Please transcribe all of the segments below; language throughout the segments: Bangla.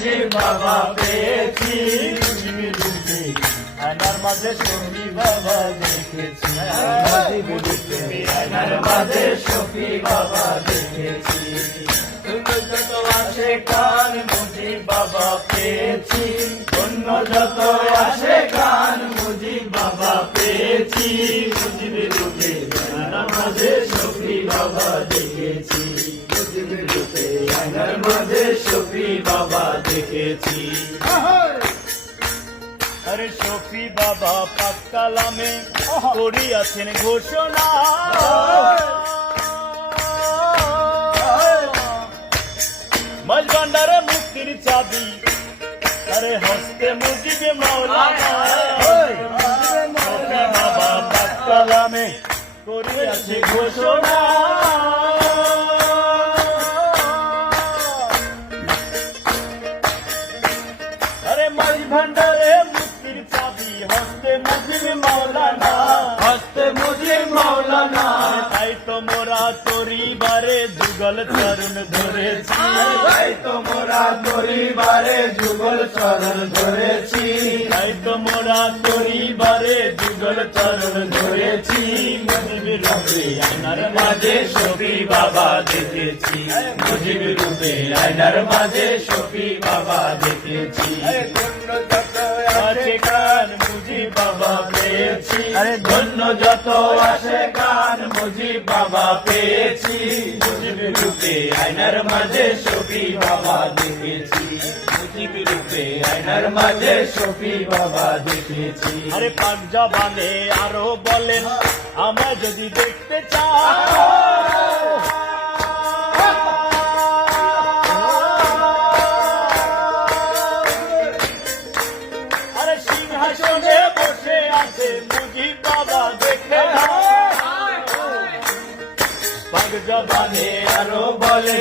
মুজিব বাবা পেয়েছি, মুজিবের রূপে আয়নার মাঝে শফি বাবা দেখেছি, মুজিবের রূপে আয়নার মাঝে শফি বাবা দেখেছি। যত আসে কান মুজিব বাবা পেয়েছি, অন্য যত আসে কান মুজিব বাবা পেয়েছি, মুজিবের রূপে আয়নার মাঝে শফি বাবা দেখেছি, মুজিবের রূপে আয়নার মাঝে শফি বাবা দেখেছি। আরে শফি বাবা পাক কালামে করিয়াছেন ঘোষণা, মাঝ ভান্ডারে মুক্তির চাবি, আরে হস্তে মুজিব মাওলানা। শফি বাবা পাক কালামে করিয়াছে ঘোষণা, আরে মাঝ ভান্ডারে মুক্তির চাবি, হস্তে মুজিব মাওলানা, হস্তে মুজিব মাওলানা। তাই তো মোরা তরিবারে যুগল চরণ ধরেছি, তাই তো মোরা তরিবারে যুগল চরণ ধরেছি, তাই তো মোরা তরিবারে যুগল চরণ ধরেছি, মুজিবের রূপে আয়নার মাঝে শফি বাবা দেখেছি, মুজিবের রূপে আয়নার মাঝে শফি বাবা দেখেছি। আসে কান মুজিব বাবা পেয়েছি, আরে ধন্য যত আসে কান মুজিব বাবা পেয়েছি, মুজিবের রূপে আয়নার মাঝে শফি বাবা দেখেছি, মুজিবের রূপে আয়নার মাঝে শফি বাবা দেখেছি। আরে পাক জবানে আরো বলেন আমায় যদি দেখতে চাও, আরে সিংহাসনে বসে আছে মুজিব বাবা দেখে নাও। পাক জবানে আরো বলে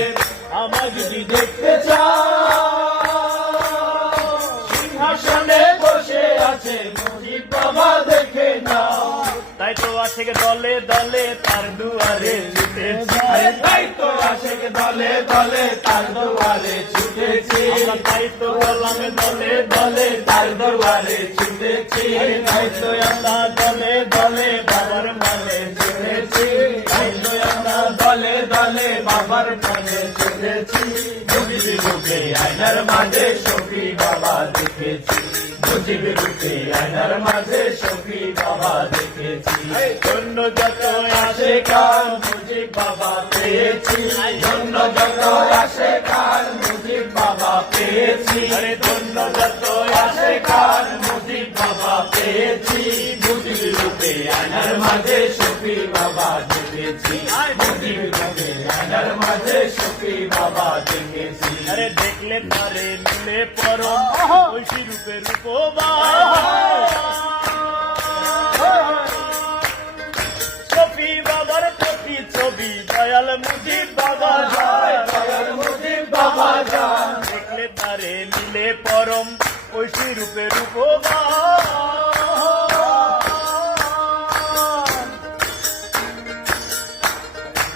আমায় যদি দেখতে চাও, সিংহাসনে বসে আছে মুজিব বাবা দেখে নাও। তাই তো আসে দলে দলে তার দুয়ারে ছুটেছি, তাই তো আসে দলে দলে তার দুয়ারে ছুটেছি, তাই তো বললাম দলে দলে তার দুয়ারে ছুটেছি, তাই তো আমরা দলে দলে বাবার মানে ছুটেছি, তাই তো আমরা দলে দলে বাবার মানে ছুটেছি, মুজিবের রূপে আয়নার মাঝে শফি বাবা দেখেছি, মুজিবের রূপে আয়নার মাঝে শফি বাবা দেখেছি। ধন্য যত আসে কান মুজিব বাবা পেয়েছি, ধন্য যত আসে কান মুজিব বাবা পেয়েছি, আরে ধন্য যত আসে কান মুজিব বাবা পেয়েছি, মুজিবের রূপে আয়নার মাঝে শফি বাবা দেখেছি, মুজিবের রূপে আয়নার মাঝে শফি বাবা দেখেছি। আরে দেখলে তারে মিলে পরম ঐশী রূপে রূপবান, শফি বাবার প্রতি ছবি দয়াল মুজিব বাবা যায়, দয়াল মুজিব বাবা যায়। দেখলে তারে মিলে পরম ঐশী রূপে রূপবান,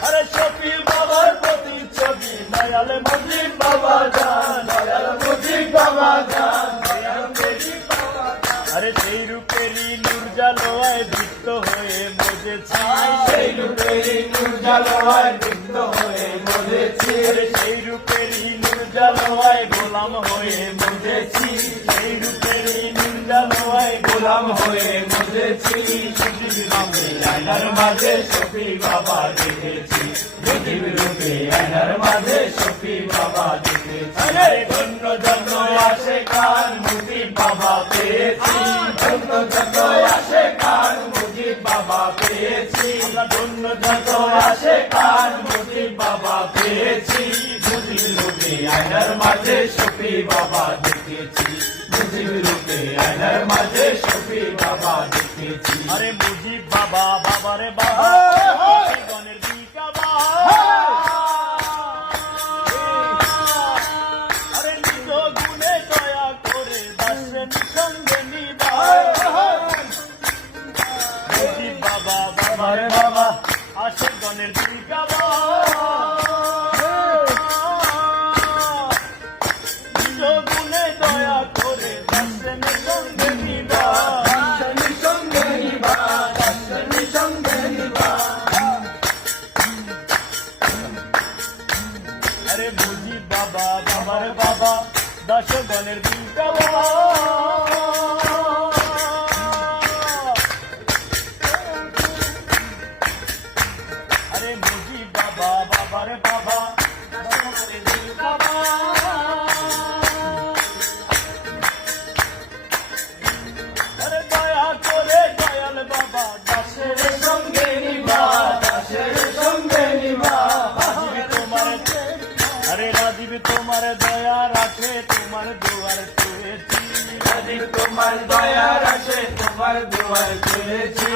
আরে শফি বাবার প্রতি ছবি দয়াল মুজিব বাবা যায়, দয়াল মুজিব বাবা যায়, দয়াল মুজিব বাবা যায়। আরে সেই রূপেরই নূর জালোয় দীপ্ত হয়ে মজেছি, সেই রূপেরই নূর জালোয় দীপ্ত হয়ে মজেছি, আরে সেই রূপেরই নূর জালোয় গোলাম হয়ে মজেছি, সেই রূপেরই নূর জালোয় গোলাম হয়ে মজেছি, মুজিবের রূপে আয়নার মাঝে শফি বাবা দেখেছি, মুজিবের রূপে আয়নার মাঝে শফি বাবা দেখেছি। আরে ধন্য যত আসে কান মুজিব বাবা পেয়েছি, ধন্য যত আসে কান মুজিব বাবা পেয়েছি, ধন্য যত আসে কান মুজিব বাবা পেয়েছি, মুজিবের রূপে আয়নার মাঝে শফি বাবা দেখেছি, মুজিবের রূপে আয়নার মাঝে শফি বাবা দেখেছি। আরে মুজিব বাবা বাবারে বাবা গণের দিকা বা, আরে নিজ গুণে দয়া করে বাসেন সঙ্গে নিবা, মুজিব বাবা বাবারে বাবা আসে গণের দিকা বা, নিজ করে দয়া করে দর্শনের সঙ্গে নিবা সঙ্গে নিবা সঙ্গে নিবা আরে বুঝি বাবা বাবার বাবা দশগণের দিনটা বাবা আরে বুঝি বাবা বাবার বাবা দশগণের দিনটা বাবা আরে দয়া করে দয়াল বাবা দাসের সঙ্গে নিবা সঙ্গে নিবা আরে রাজীব তোমার দয়া রাখে তোমার দুয়ার তুলেছি রাজীব তোমার দয়া রাখে তোমার দুয়ার তুলেছি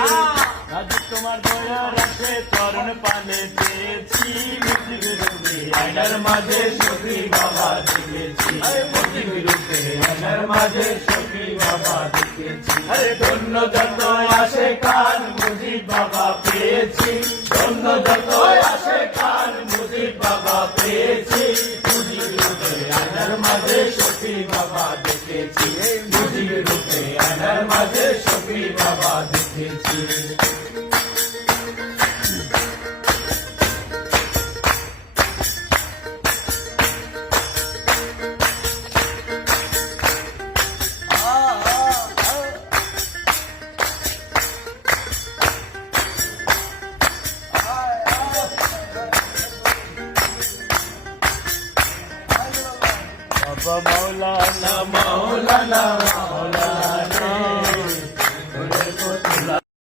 রাজীব তোমার দয়া রাখে চরণ পানে পেয়েছি বিরুদ্ধে আয়নার মাঝে সখী বাবা দেখেছি প্রতি বিরুদ্ধে আয়নার মাঝে সখী বাবা দেখেছি আরে ধন্য যত আসে কান মুজিব বাবা পেয়েছি ধন্য যত আসে কান মুজিব বাবা পেয়েছি মুজিব রূপে আয়নার মাঝে সখী বাবা দেখেছি মুজিব রূপে আয়নার মাঝে সখী বাবা দেখেছি বাবা মাওলানা মাওলানা